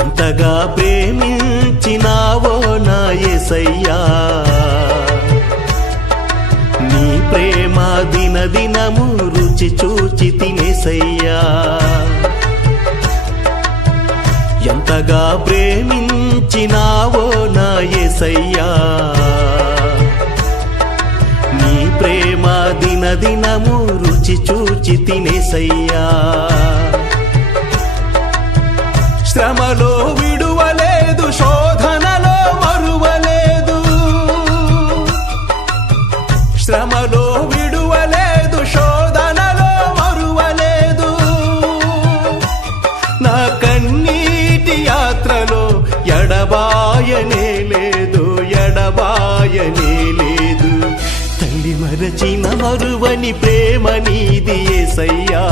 ఎంతగా ప్రేమించినావో నా యేసయ్యా, నీ ప్రేమ దినదినము రుచి చూచి తినేసయ్యా. ఎంతగా ప్రేమించినావో నా యేసయ్యా, నీ ప్రేమ దినదినము రుచి చూచి తినేసయ్యా. శ్రమలో విడువలేదు, శోధనలో మరువలేదు, శ్రమలో విడువలేదు, శోధనలో మరువలేదు. నా కన్నీటి యాత్రలో ఎడబాయనే లేదు, ఎడబాయనే లేదు. తల్లి మరచిన మరువని ప్రేమ నీది యేసయ్యా.